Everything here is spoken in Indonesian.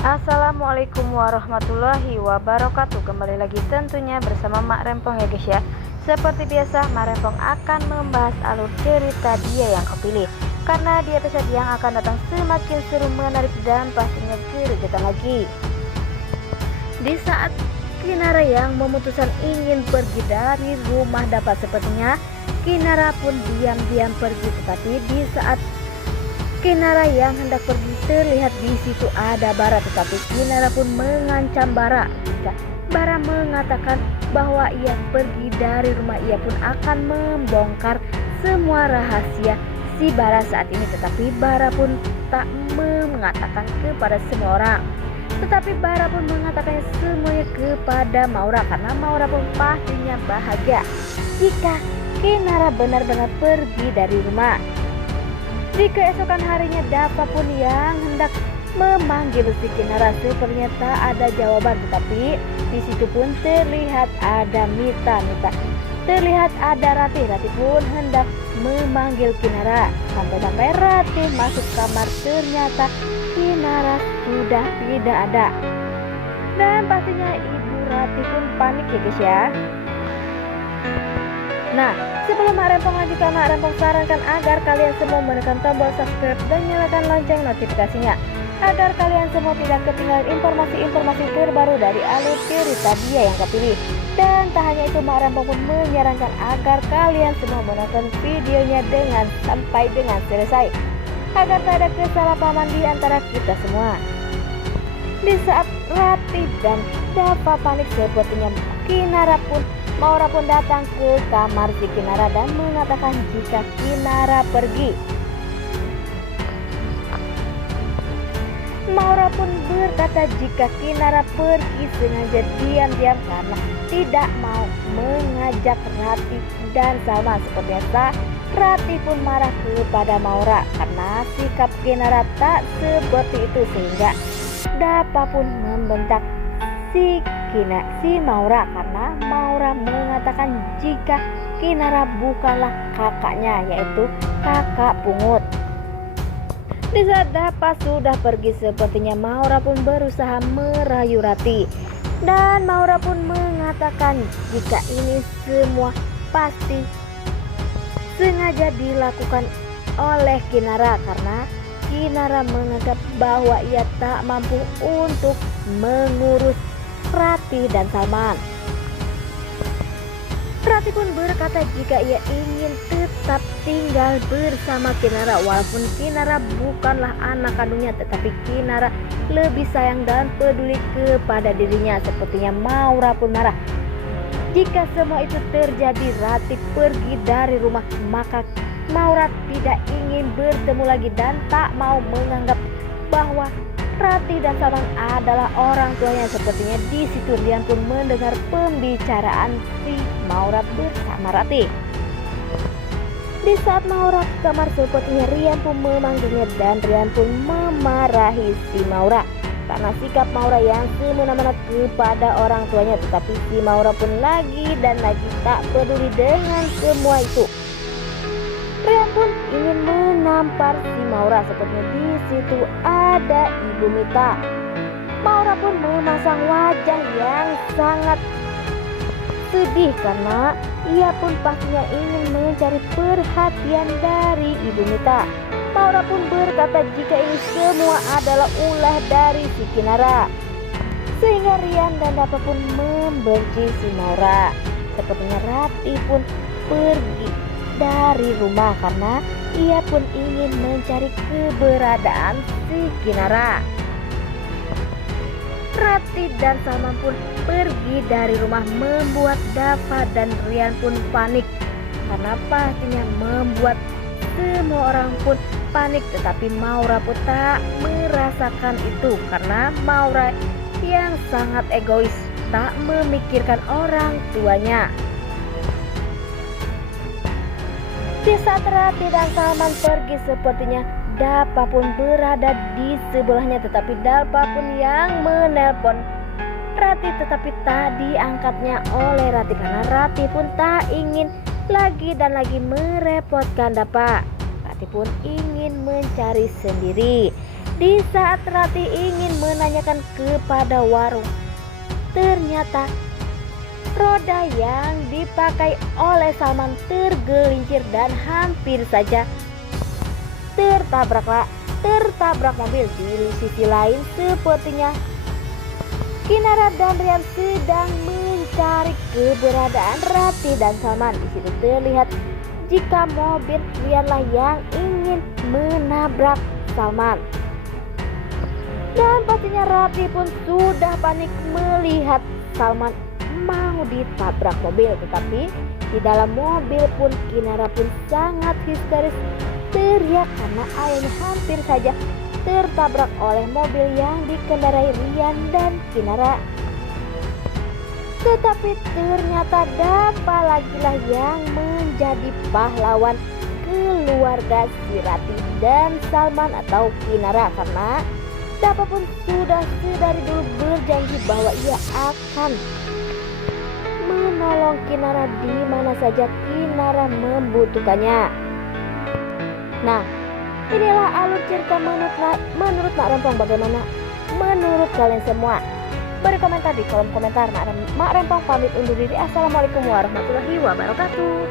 Assalamualaikum warahmatullahi wabarakatuh. Kembali lagi tentunya bersama Mak Rempong ya guys ya. Seperti biasa Mak Rempong akan membahas alur cerita dia yang kau pilih, karena di episode yang akan datang semakin seru, menarik dan pastinya gregetan lagi. Di saat Kinara yang memutuskan ingin pergi dari rumah dapat, sepertinya Kinara pun diam-diam pergi. Tetapi di saat Kinara yang hendak pergi, terlihat di situ ada Bara, tetapi Kinara pun mengancam Bara. Jika Bara mengatakan bahwa ia pergi dari rumah, ia pun akan membongkar semua rahasia si Bara saat ini. Tetapi Bara pun tak mengatakan kepada semua orang, tetapi Bara pun mengatakannya semuanya kepada Maura, karena Maura pun pastinya bahagia jika Kinara benar-benar pergi dari rumah. Di keesokan harinya, Dapa pun yang hendak memanggil si Kinara, sepertinya tak ada jawaban. Tetapi di situ pun terlihat ada Mita. Terlihat ada Ratih pun hendak memanggil Kinara. Sampai-sampai Ratih masuk kamar, ternyata Kinara sudah tidak ada. Dan pastinya Ibu Ratih pun panik ya guys ya. Nah, sebelum Mak Rempong lanjutkan, Mak Rempong sarankan agar kalian semua menekan tombol subscribe dan nyalakan lonceng notifikasinya, agar kalian semua tidak ketinggalan informasi-informasi terbaru dari alur cerita dia yang kau pilih. Dan tak hanya itu, Mak Rempong pun menyarankan agar kalian semua menonton videonya sampai dengan selesai, agar tak ada kesalahpahaman di antara kita semua. Di saat Ratih dan Dapa panik, sepertinya Maura pun datang ke kamar si Kinara dan mengatakan jika Kinara pergi. Maura pun berkata jika Kinara pergi sengaja diam-diam karena tidak mau mengajak Ratih dan Salma. Seperti biasa, Ratih pun marah kepada Maura karena sikap Kinara tak seperti itu, sehingga Dapa pun membentak si Maura karena Maura mengatakan jika Kinara bukanlah kakaknya, yaitu kakak pungut. Di saat Dapa sudah pergi, sepertinya Maura pun berusaha merayu Ratih, dan Maura pun mengatakan jika ini semua pasti sengaja dilakukan oleh Kinara, karena Kinara menganggap bahwa ia tak mampu untuk mengurus Ratih dan Salman. Ratih pun berkata jika ia ingin tetap tinggal bersama Kinara, walaupun Kinara bukanlah anak kandungnya, tetapi Kinara lebih sayang dan peduli kepada dirinya. Sepertinya Maura pun marah. Jika semua itu terjadi, Ratih pergi dari rumah, maka Maura tidak ingin bertemu lagi dan tak mau menganggap bahwa Ratih dan Salman adalah orang tuanya. Sepertinya di situ Rian pun mendengar pembicaraan si Maura bersama Ratih. Di saat Maura ke kamar, sepertinya Rian pun memanggilnya dan Rian pun memarahi si Maura karena sikap Maura yang semena-mena kepada orang tuanya. Tetapi si Maura pun lagi dan lagi tak peduli dengan semua itu. Rian pun ingin menampar si Maura, sepertinya di situ ada Ibu Mita. Maura pun memasang wajah yang sangat sedih karena ia pun pastinya ingin mencari perhatian dari Ibu Mita. Maura pun berkata jika ini semua adalah ulah dari si Kinara, sehingga Rian dan Dapa pun membenci si Maura. Sepertinya Ratih pun pergi dari rumah karena ia pun ingin mencari keberadaan si Kinara. Ratih dan Salman pun pergi dari rumah, membuat Dapa dan Rian pun panik karena pastinya membuat semua orang pun panik. Tetapi Maura pun tak merasakan itu karena Maura yang sangat egois, tak memikirkan orang tuanya. Di saat Ratih dan Salman pergi, sepertinya Dapa pun berada di sebelahnya, tetapi Dapa pun yang menelpon Ratih, tetapi tak diangkatnya oleh Ratih karena Ratih pun tak ingin lagi dan lagi merepotkan Dapa. Ratih pun ingin mencari sendiri. Di saat Ratih ingin menanyakan kepada Warung, ternyata roda yang dipakai oleh Salman tergelincir dan hampir saja tertabrak mobil. Di sisi lain, sepertinya Kinara dan Rian sedang mencari keberadaan Ratih dan Salman. Di situ terlihat jika mobil Rianlah yang ingin menabrak Salman. Dan pastinya Ratih pun sudah panik melihat Salman mau ditabrak mobil. Tetapi di dalam mobil pun Kinara pun sangat histeris, teriak karena ayahnya hampir saja tertabrak oleh mobil yang dikendarai Rian dan Kinara. Tetapi ternyata Dapa lagilah yang menjadi pahlawan keluarga si Ratih dan Salman atau Kinara, karena Dapa pun sudah sedari dulu berjanji bahwa ia akan menolong Kinara di mana saja Kinara membutuhkannya. Nah, inilah alur cerita menurut Mak Rempong. Bagaimana menurut kalian semua? Beri komentar di kolom komentar. Mak Rempong pamit undur diri. Assalamualaikum warahmatullahi wabarakatuh.